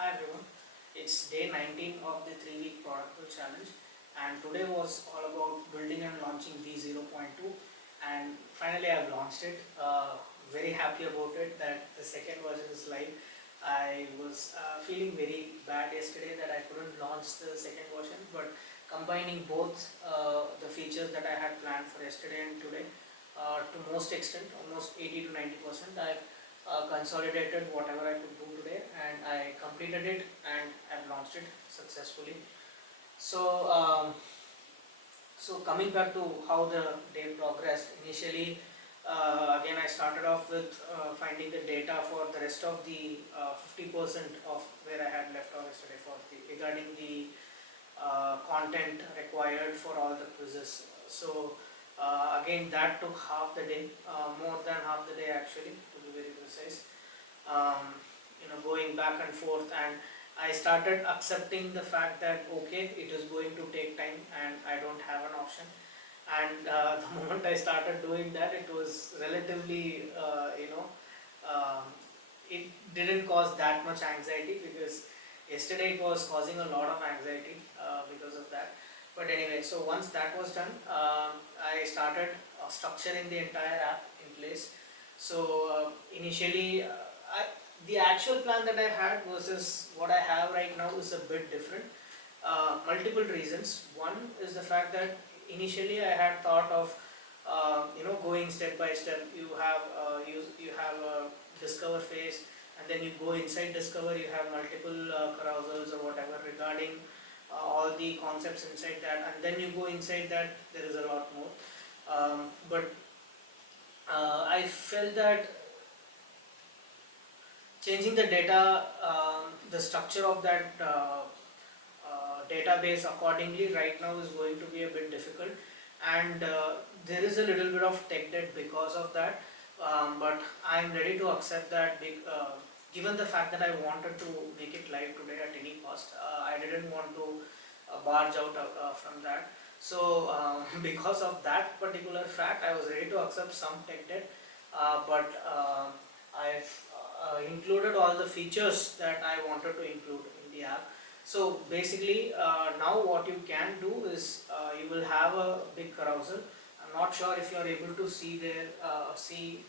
Hi everyone, it's day 19 of the 3-week product build challenge, and today was all about building and launching V0.2, and finally I've launched it. Very happy about it that the second version is live. I was feeling very bad yesterday that I couldn't launch the second version, but combining both the features that I had planned for yesterday and today, to most extent, almost 80 to 90%, I've consolidated whatever I could do today, and I completed it and I've launched it successfully. So, coming back to how the day progressed, initially again I started off with finding the data for the rest of the 50% of where I had left off yesterday for regarding the content required for all the quizzes. So again that took half the day, more than half the day actually, to be very precise. um, Going back and forth, and I started accepting the fact that okay, it is going to take time and I don't have an option. And the moment I started doing that, it was relatively um, it didn't cause that much anxiety, because yesterday it was causing a lot of anxiety because of that. But anyway, so once that was done, I started structuring the entire app in place. So initially, the actual plan that I had versus what I have right now is a bit different. Multiple reasons. One is the fact that initially I had thought of going step by step. You have a discover phase, and then you go inside discover. You have multiple carousels or whatever regarding all the concepts inside that, and then you go inside that. There is a lot more. But I felt that changing the data, the structure of that database accordingly right now is going to be a bit difficult, and there is a little bit of tech debt because of that. But I'm ready to accept that, given the fact that I wanted to make it live today at any cost. I didn't want to barge out from that. So because of that particular fact, I was ready to accept some tech debt, but I've included all the features that I wanted to include in the app. So basically, now what you can do is you will have a big carousel. I'm not sure if you are able to see the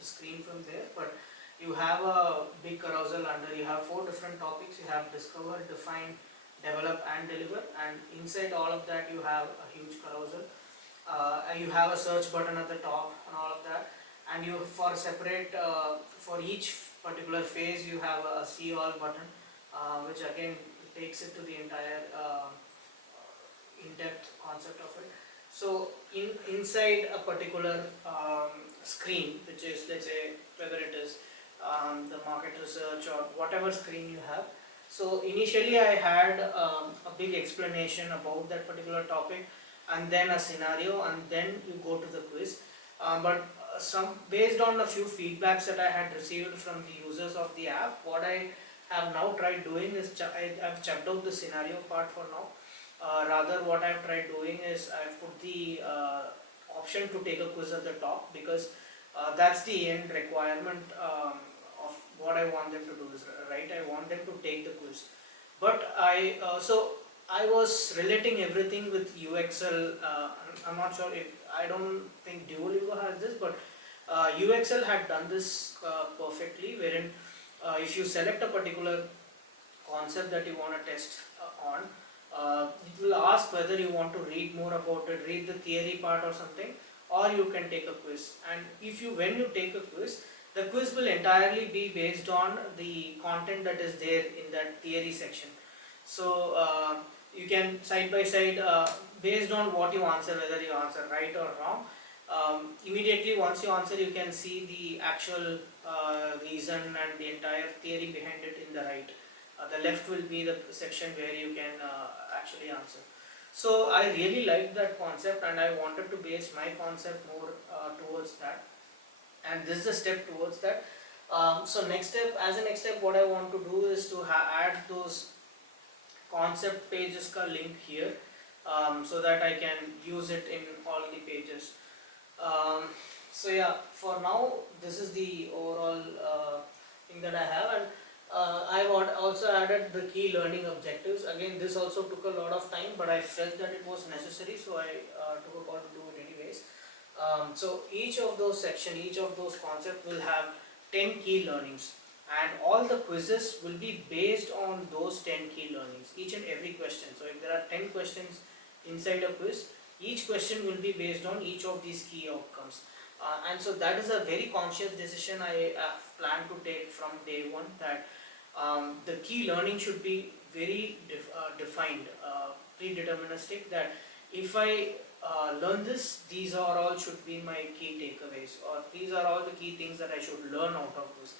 screen from there, but you have a big carousel under. You have 4 different topics. You have discover, define, develop, and deliver. And inside all of that, you have a huge carousel. You have a search button at the top and all of that. And you, for separate, for each particular phase, you have a see all button, which again takes it to the entire in-depth concept of it. So inside a particular screen, which is, let's say, whether it is the market research or whatever screen you have. So initially I had a big explanation about that particular topic, and then a scenario, and then you go to the quiz. But some based on a few feedbacks that I had received from the users of the app, what I have now tried doing is I've checked out the scenario part for now. Rather, what I've tried doing is I've put the option to take a quiz at the top, because that's the end requirement of what I want them to do is, right. I want them to take the quiz, but I was relating everything with UXL. I'm not sure if, I don't think Duolingo has this, but UXL had done this perfectly, wherein if you select a particular concept that you want to test on, it will ask whether you want to read more about it, read the theory part or something, or you can take a quiz. And when you take a quiz, the quiz will entirely be based on the content that is there in that theory section. So you can side by side, based on what you answer, whether you answer right or wrong. Immediately once you answer, you can see the actual reason and the entire theory behind it in the right. The left will be the section where you can actually answer. So I really liked that concept, and I wanted to base my concept more towards that, and this is a step towards that. So next step, what I want to do is to add those concept pages ka link here, so that I can use it in all the pages. So yeah, for now this is the overall thing that I have, and also added the key learning objectives. Again, this also took a lot of time, but I felt that it was necessary, so I took a call to do it anyways. So each of those section, each of those concepts will have 10 key learnings, and all the quizzes will be based on those 10 key learnings, each and every question. So if there are 10 questions inside a quiz, each question will be based on each of these key outcomes. And so that is a very conscious decision I plan to take from day one, that the key learning should be very defined, predeterministic, that if I learn this, these are all should be my key takeaways, or these are all the key things that I should learn out of this.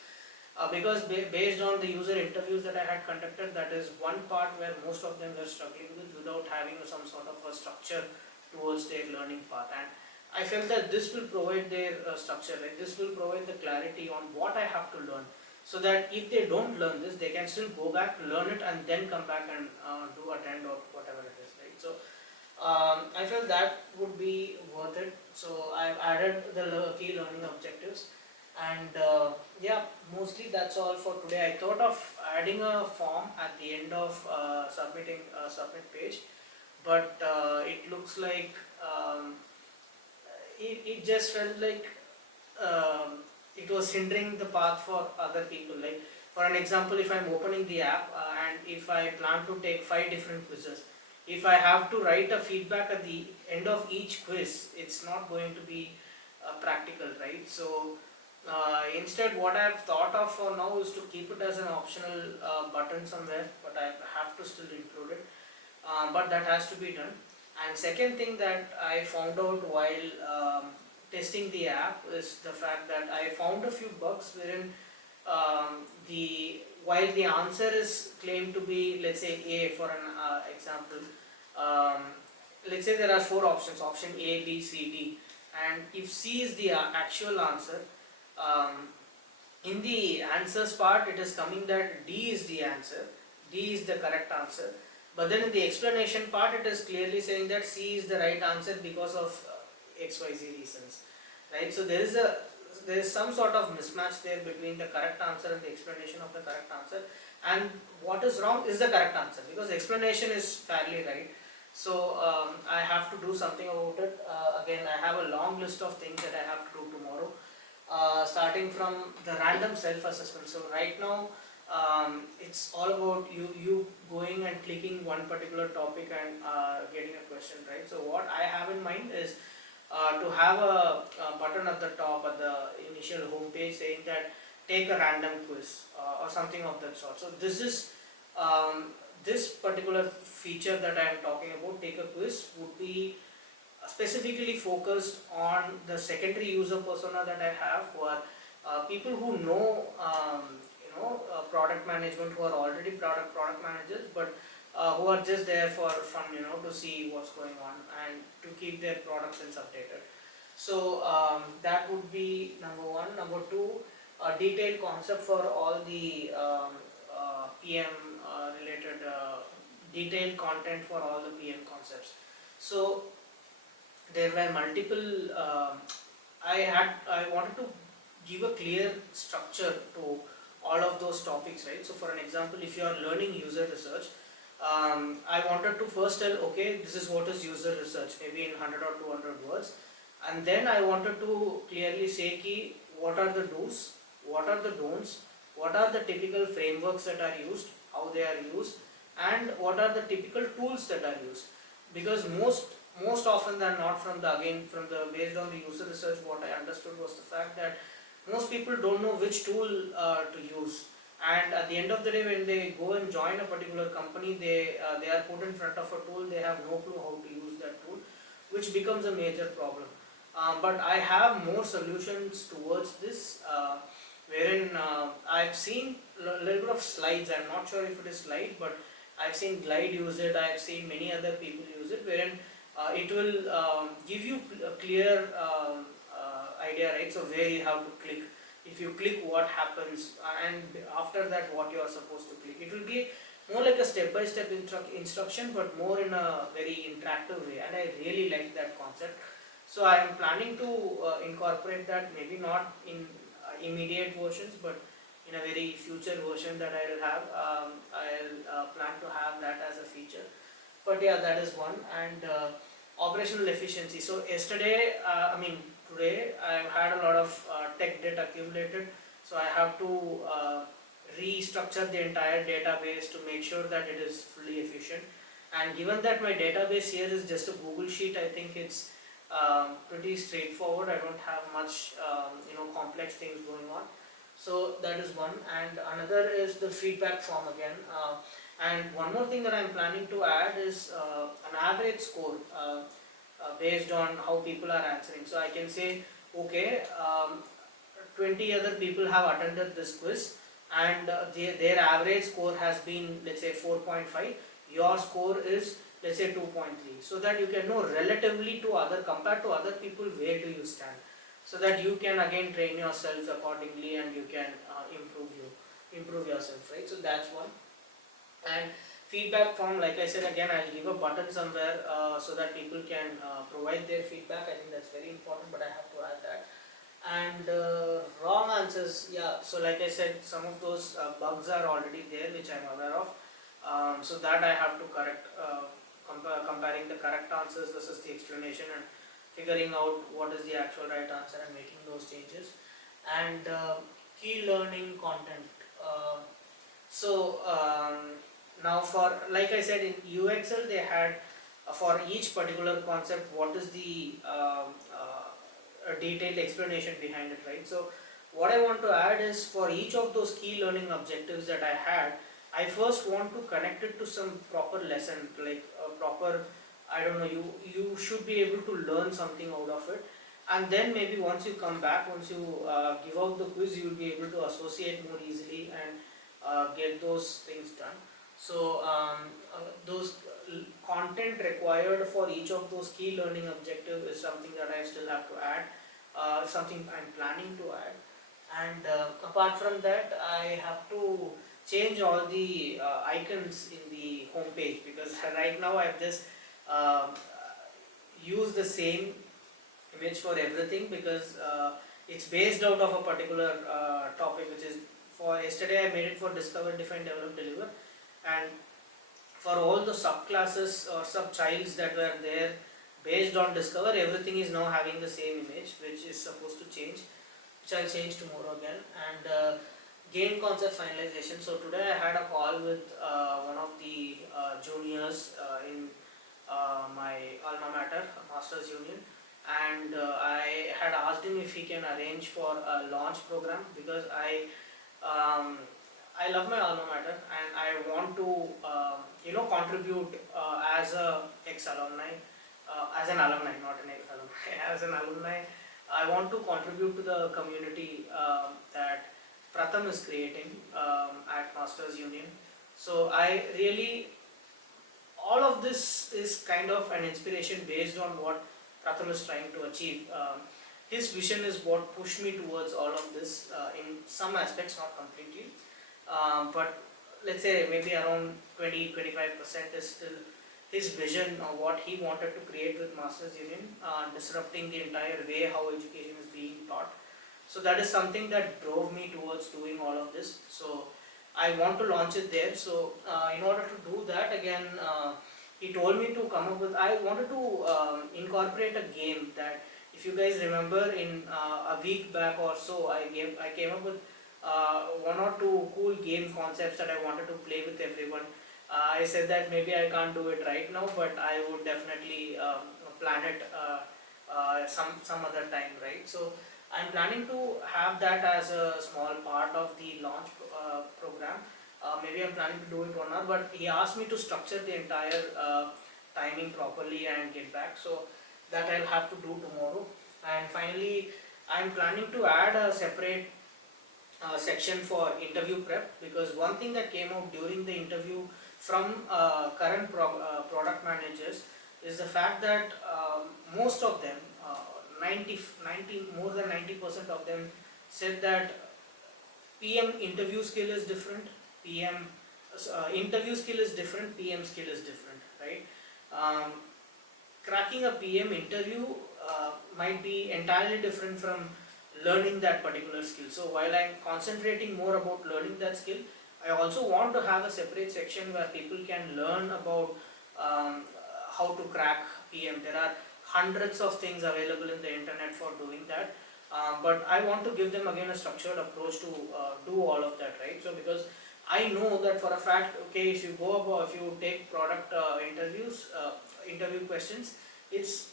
Because based on the user interviews that I had conducted, that is one part where most of them were struggling with without having some sort of a structure towards their learning path. And I felt that this will provide their structure, like this will provide the clarity on what I have to learn, so that if they don't learn this, they can still go back, learn it, and then come back and do attend or whatever it is, right? So I felt that would be worth it. So I've added the key learning objectives, and yeah, mostly that's all for today. I thought of adding a form at the end of submitting submit page, but it looks like it just felt like it was hindering the path for other people. Like for an example, if I'm opening the app and if I plan to take 5 different quizzes, if I have to write a feedback at the end of each quiz, it's not going to be practical, right? So instead, what I've thought of for now is to keep it as an optional button somewhere, but I have to still include it. But that has to be done. And second thing that I found out while testing the app is the fact that I found a few bugs wherein while the answer is claimed to be, let's say, A for an example, um, let's say there are 4 options, option A, B, C, D, and if C is the actual answer, um, in the answers part it is coming that D is the answer, D is the correct answer, but then in the explanation part it is clearly saying that C is the right answer because of XYZ reasons, right? So there is some sort of mismatch there between the correct answer and the explanation of the correct answer, and what is wrong is the correct answer because the explanation is fairly right. So I have to do something about it. Again, I have a long list of things that I have to do tomorrow, starting from the random self-assessment. So right now it's all about you going and clicking one particular topic and getting a question, right? So what I have in mind is to have a button at the top at the initial home page saying that take a random quiz or something of that sort. So this is this particular feature that I am talking about, take a quiz, would be specifically focused on the secondary user persona that I have, who are people who know product management, who are already product managers, but who are just there for fun, to see what's going on and to keep their product sense updated. So that would be number one. Number two, a detailed concept for all the PM related detailed content for all the PM concepts. So there were multiple. I wanted to give a clear structure to all of those topics, right? So for an example, if you are learning user research, I wanted to first tell, okay, this is what is user research, maybe in 100 or 200 words, and then I wanted to clearly say ki, what are the do's, what are the don'ts, what are the typical frameworks that are used, how they are used, and what are the typical tools that are used. Because most often than not, based on the user research, what I understood was the fact that most people don't know which tool to use, and at the end of the day, when they go and join a particular company, they are put in front of a tool, they have no clue how to use that tool, which becomes a major problem. But I have more solutions towards this, wherein I've seen a little bit of slides. I'm not sure if it is slide, but I've seen Glide use it, I've seen many other people use it, wherein it will give you a clear idea, right? So where you have to click, if you click what happens, and after that what you are supposed to click. It will be more like a step-by-step instruction, but more in a very interactive way, and I really like that concept. So I am planning to incorporate that, maybe not in immediate versions, but in a very future version that I'll have. I'll plan to have that as a feature. But yeah, that is one. And operational efficiency. So yesterday, today I've had a lot of tech debt accumulated. So I have to restructure the entire database to make sure that it is fully efficient. And given that my database here is just a Google Sheet, I think it's pretty straightforward. I don't have much complex things going on. So that is one. And another is the feedback form again. And one more thing that I'm planning to add is an average score based on how people are answering. So I can say, okay, 20 other people have attended this quiz, and their average score has been, let's say, 4.5. Your score is, let's say, 2.3. So that you can know relatively to compared to other people, where do you stand. So that you can again train yourself accordingly, and you can improve yourself, right? So that's one. And feedback form, like I said, again I'll give a button somewhere so that people can provide their feedback. I think that's very important, but I have to add that. And wrong answers, yeah, so like I said, some of those bugs are already there, which I'm aware of. So that I have to correct, comparing the correct answers versus the explanation, and figuring out what is the actual right answer and making those changes. And key learning content. Now, for, like I said, in UXL they had for each particular concept what is the a detailed explanation behind it, right? So what I want to add is, for each of those key learning objectives that I had, I first want to connect it to some proper lesson, like a proper, I don't know, you should be able to learn something out of it. And then maybe once you come back, once you give out the quiz, you will be able to associate more easily and get those things done. So those content required for each of those key learning objectives is something that I still have to add, something I'm planning to add. And apart from that, I have to change all the icons in the home page, because right now I've just used the same image for everything, because it's based out of a particular topic, which is, for yesterday I made it for discover, define, develop, deliver, and for all the subclasses or subchilds that were there based on discover, everything is now having the same image, which is supposed to change, which I'll change tomorrow again. And gain concept finalization. So today I had a call with one of the juniors in my alma mater, Masters Union, and I had asked him if he can arrange for a launch program, because I love my alma mater, and I want to contribute as a ex-alumni, as an alumni, not an ex-alumni, as an alumni. I want to contribute to the community that Pratham is creating at Masters Union. So I really, all of this is kind of an inspiration based on what Pratham is trying to achieve. His vision is what pushed me towards all of this, in some aspects, not completely. But let's say maybe around 20-25% is still his vision of what he wanted to create with Masters Union, disrupting the entire way how education is being taught. So that is something that drove me towards doing all of this. So I want to launch it there. So in order to do that, again, he told me to come up with, I wanted to incorporate a game that, if you guys remember, in a week back or so, I came up with one or two cool game concepts that I wanted to play with everyone. I said that maybe I can't do it right now, but I would definitely plan it some other time, right? So I'm planning to have that as a small part of the launch program. Maybe I'm planning to do it 1 hour, but he asked me to structure the entire timing properly and get back. So that I'll have to do tomorrow. And finally, I'm planning to add a separate section for interview prep, because one thing that came out during the interview from current product managers is the fact that most of them, more than 90% of them said that PM interview skill is different, interview skill is different, PM skill is different, right? Cracking a PM interview might be entirely different from learning that particular skill. So while I'm concentrating more about learning that skill, I also want to have a separate section where people can learn about how to crack PM. There are hundreds of things available in the internet for doing that, but I want to give them again a structured approach to do all of that, right? So because I know that for a fact, okay, if you go about, if you take product interview questions, it's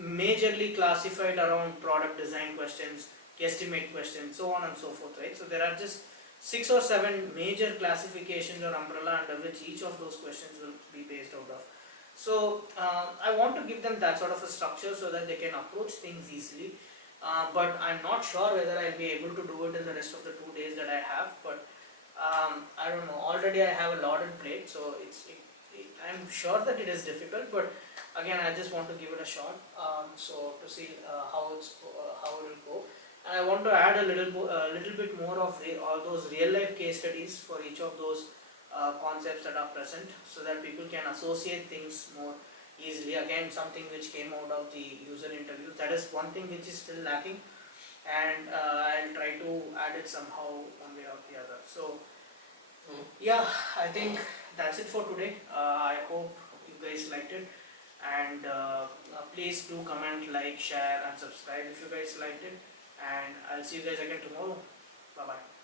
majorly classified around product design questions, guesstimate questions, so on and so forth, right? So there are just 6 or 7 major classifications or umbrella under which each of those questions will be based out of. So I want to give them that sort of a structure so that they can approach things easily. But I'm not sure whether I'll be able to do it in the rest of the 2 days that I have. But I don't know. Already I have a lot on plate, so I'm sure that it is difficult. But again, I just want to give it a shot. So to see how it will go. And I want to add a little bit more of all those real life case studies for each of those concepts that are present, so that people can associate things more easily. Again, something which came out of the user interviews. That is one thing which is still lacking, and I'll try to add it somehow one way or the other. So yeah, I think that's it for today. I hope you guys liked it, and please do comment, like, share and subscribe if you guys liked it, and I'll see you guys again tomorrow. Bye bye.